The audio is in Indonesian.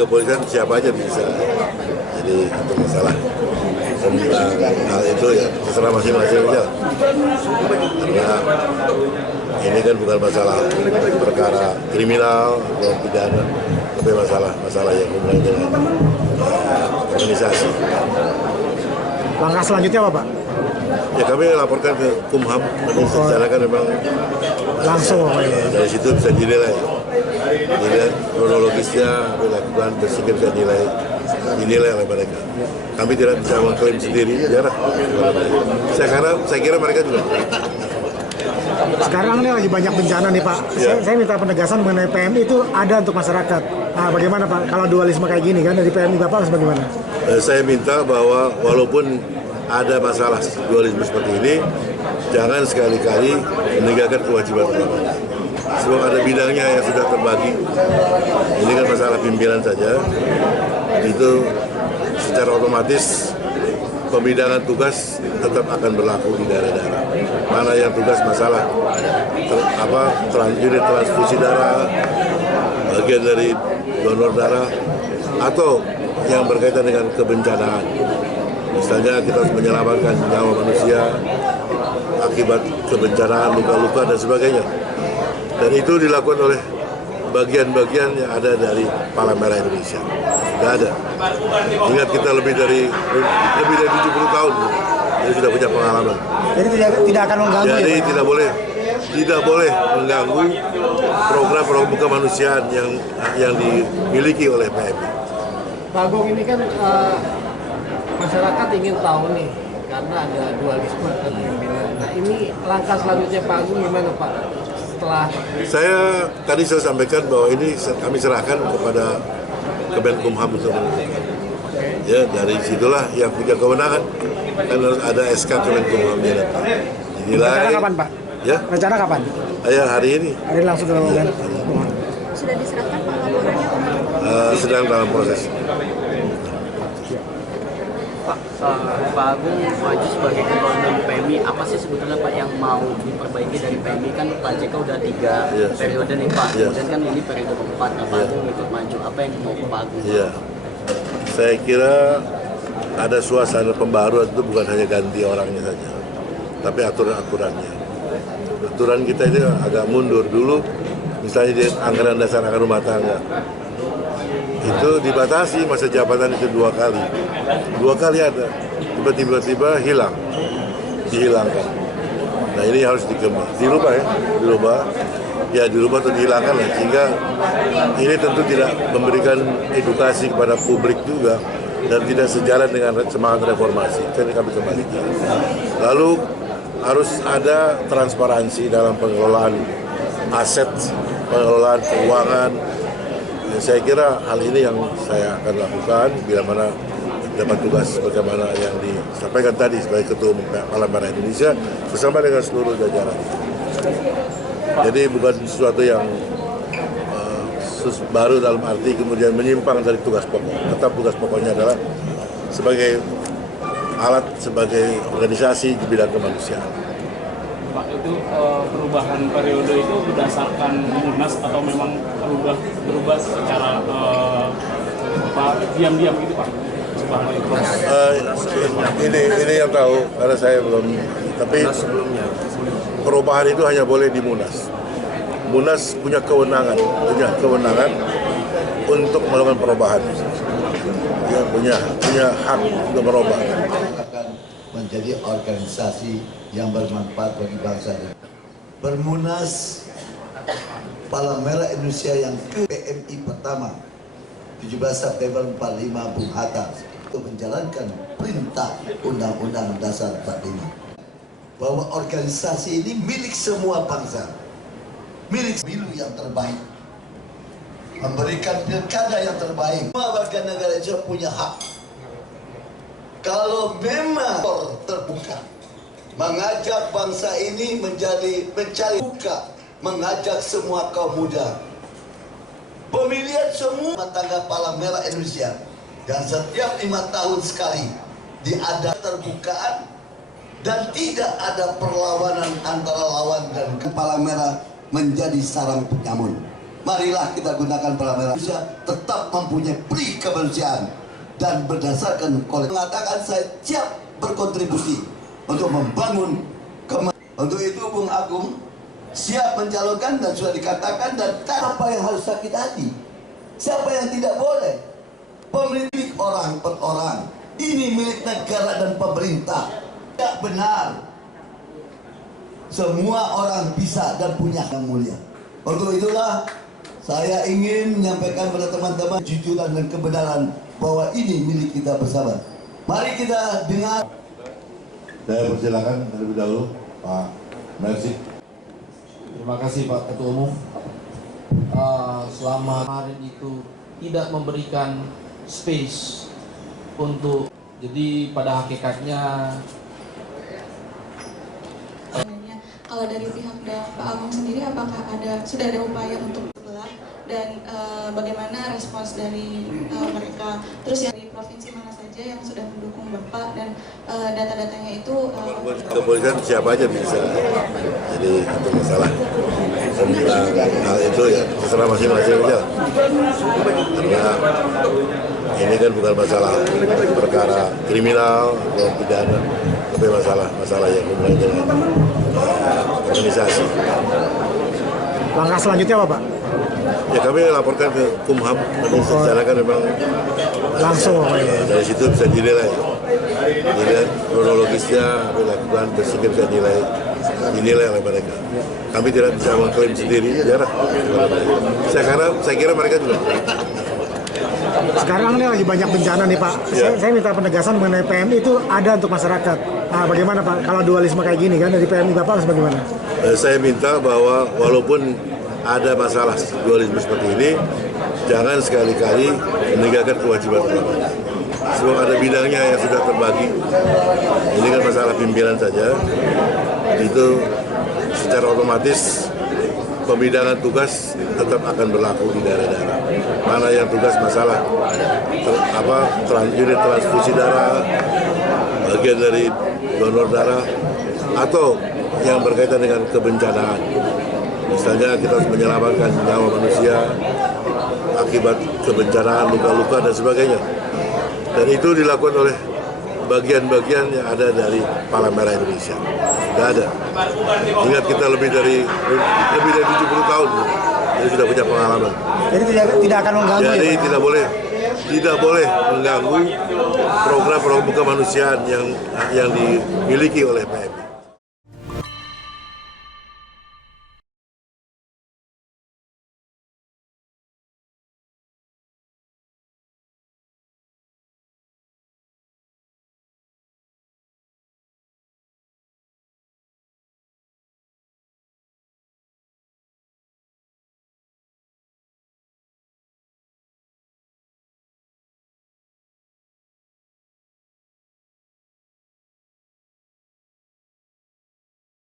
kepolisian siapa aja bisa. Jadi itu masalah tentang hal itu ya terserah masing-masing aja. Karena ini kan bukan masalah perkara kriminal atau pidana, tapi masalah yang hubungan dengan organisasi. Langkah selanjutnya apa, Pak? Ya kami laporkan ke Kumham, nanti secara kan memang Langsung apa ya? dari situ bisa dinilai kronologisnya, dilakukan bersikap bisa dinilai oleh mereka. Kami tidak bisa mengklaim sendiri, jarang. Saya kira mereka juga. Sekarang ini lagi banyak bencana nih, Pak. Ya. Saya minta penegasan mengenai PMI itu ada untuk masyarakat. Nah, bagaimana, Pak? Kalau dualisme kayak gini kan dari PMI Bapak harus bagaimana? Saya minta bahwa walaupun ada masalah dualisme seperti ini, jangan sekali-kali meninggalkan kewajiban utama. Sebab ada bidangnya yang sudah terbagi. Ini kan masalah pimpinan saja. Itu secara otomatis pembidangan tugas tetap akan berlaku di daerah-daerah. Mana yang tugas masalah unit transfusi darah, bagian dari donor darah, atau yang berkaitan dengan kebencanaan. Misalnya kita harus menyelamatkan nyawa manusia akibat kebencanaan, luka-luka dan sebagainya. Dan itu dilakukan oleh bagian-bagian yang ada dari Palang Merah Indonesia. Tidak ada. Ingat kita lebih dari 70 tahun, jadi sudah punya pengalaman. Jadi tidak akan mengganggu. Jadi ya, Pak? tidak boleh mengganggu program-program kemanusiaan yang dimiliki oleh PMI. Pak Agung, ini kan masyarakat ingin tahu nih, karena ada dualisme kepemimpinan. Nah, ini langkah selanjutnya Pak Agung gimana, Pak? Saya sampaikan bahwa ini kami serahkan kepada Kemenkumham untuk menentukan. Ya, dari situlah yang punya kewenangan, kan harus ada SK Kemenkumham ya. Rencana kapan, Pak? Ya? Rencana kapan? Ya, hari ini. Hari langsung dilakukan. Sudah diserahkan Pak laporannya? Sedang dalam proses. Pak Agung maju sebagai ketua umum PMI, apa sih sebetulnya Pak yang mau diperbaiki dari PMI? Kan Pak JK udah 3 periode nih Pak, kemudian kan ini periode keempat, Pak Agung ikut maju, apa yang mau Pak Agung? Iya, saya kira ada suasana pembaruan itu bukan hanya ganti orangnya saja, tapi aturan-aturannya. Aturan kita ini agak mundur dulu, misalnya di anggaran dasar anggaran rumah tangga. Itu dibatasi masa jabatan itu 2 kali. 2 kali ada, tiba-tiba dihilangkan. Nah ini harus dirubah atau dihilangkan lah, sehingga ini tentu tidak memberikan edukasi kepada publik juga dan tidak sejalan dengan semangat reformasi. Ini kami kembalikan. Lalu harus ada transparansi dalam pengelolaan aset, pengelolaan keuangan. Saya kira hal ini yang saya akan lakukan bila mana dapat tugas bagaimana yang disampaikan tadi sebagai Ketua Umum Palang Merah Indonesia bersama dengan seluruh jajaran. Jadi bukan sesuatu yang baru dalam arti kemudian menyimpang dari tugas pokok. Tetap tugas pokoknya adalah sebagai alat, sebagai organisasi di bidang kemanusiaan. Pak, itu perubahan periode itu berdasarkan munas atau memang berubah secara diam-diam gitu Pak? Ini yang tahu karena saya belum. Tapi perubahan itu hanya boleh di munas. Munas punya kewenangan untuk melakukan perubahan. Dia punya hak untuk merubah. Menjadi organisasi yang bermanfaat bagi bangsa. Bermunas Palang Merah Indonesia yang ke PMI pertama 17 September 45 Bung Hatta untuk menjalankan perintah Undang-Undang Dasar 45 bahwa organisasi ini milik semua bangsa, milik pemilu yang terbaik, memberikan pilkada yang terbaik. Semua warga negara Indonesia punya hak. Kalau memang terbuka, mengajak bangsa ini mencari buka, mengajak semua kaum muda, pemilihan semua tangga Palang Merah Indonesia, dan setiap 5 tahun sekali diadakan terbukaan dan tidak ada perlawanan antara lawan dan Palang Merah menjadi sarang penyamun. Marilah kita gunakan Palang Merah Indonesia tetap mempunyai pri kemanusiaan dan berdasarkan mengatakan saya siap berkontribusi untuk membangun untuk itu Bung Agung siap mencalonkan dan sudah dikatakan dan apa yang harus sakit hati, siapa yang tidak boleh. Pemilik orang per orang, ini milik negara dan pemerintah. Tidak benar. Semua orang bisa dan punya yang mulia. Untuk itulah saya ingin menyampaikan pada teman-teman jujuran dan kebenaran bahwa ini milik kita bersama. Mari kita dengar. Saya persilakan terlebih dahulu Pak Mersi. Terima kasih Pak Ketua Umum. Selama kemarin itu tidak memberikan space untuk, jadi pada hakikatnya kalau dari pihak Pak Agung sendiri apakah sudah ada upaya untuk sebelah dan bagaimana respons dari mereka, terus ya di provinsi mana saja yang sudah mendukung Bapak dan data-datanya itu kepolisian siapa aja bisa, jadi itu masalah tentang hal itu ya terserah masing-masing aja, karena ini kan bukan masalah perkara kriminal atau pidana, tapi masalah yang hubungannya dengan organisasi. Langkah selanjutnya apa Pak? Ya kami laporkan ke Kumham, nanti secara kan memang Langsung dari situ bisa dinilai kronologisnya, dilakukan bersikap bisa dinilai oleh mereka. Kami tidak bisa mengklaim sendiri, biar saya kira mereka juga. Sekarang ini lagi banyak bencana nih Pak. Ya. Saya minta penegasan mengenai PMI itu ada untuk masyarakat. Nah, bagaimana Pak kalau dualisme kayak gini kan dari PMI Bapak harus bagaimana? Saya minta bahwa walaupun ada masalah dualisme seperti ini, jangan sekali-kali meninggalkan kewajiban utama. Sebab ada bidangnya yang sudah terbagi. Ini kan masalah pimpinan saja. Itu secara otomatis pemidangan tugas tetap akan berlaku di daerah-daerah. Mana yang tugas masalah unit transfusi darah, bagian dari donor darah, atau yang berkaitan dengan kebencanaan. Misalnya kita harus menyelamatkan nyawa manusia akibat kebencanaan, luka-luka dan sebagainya. Dan itu dilakukan oleh bagian-bagian yang ada dari Palang Merah Indonesia. Sudah ada. Ingat kita lebih dari 70 tahun, jadi sudah punya pengalaman. Jadi tidak akan mengganggu. Jadi ya, tidak boleh mengganggu program kemanusiaan yang dimiliki oleh PMI.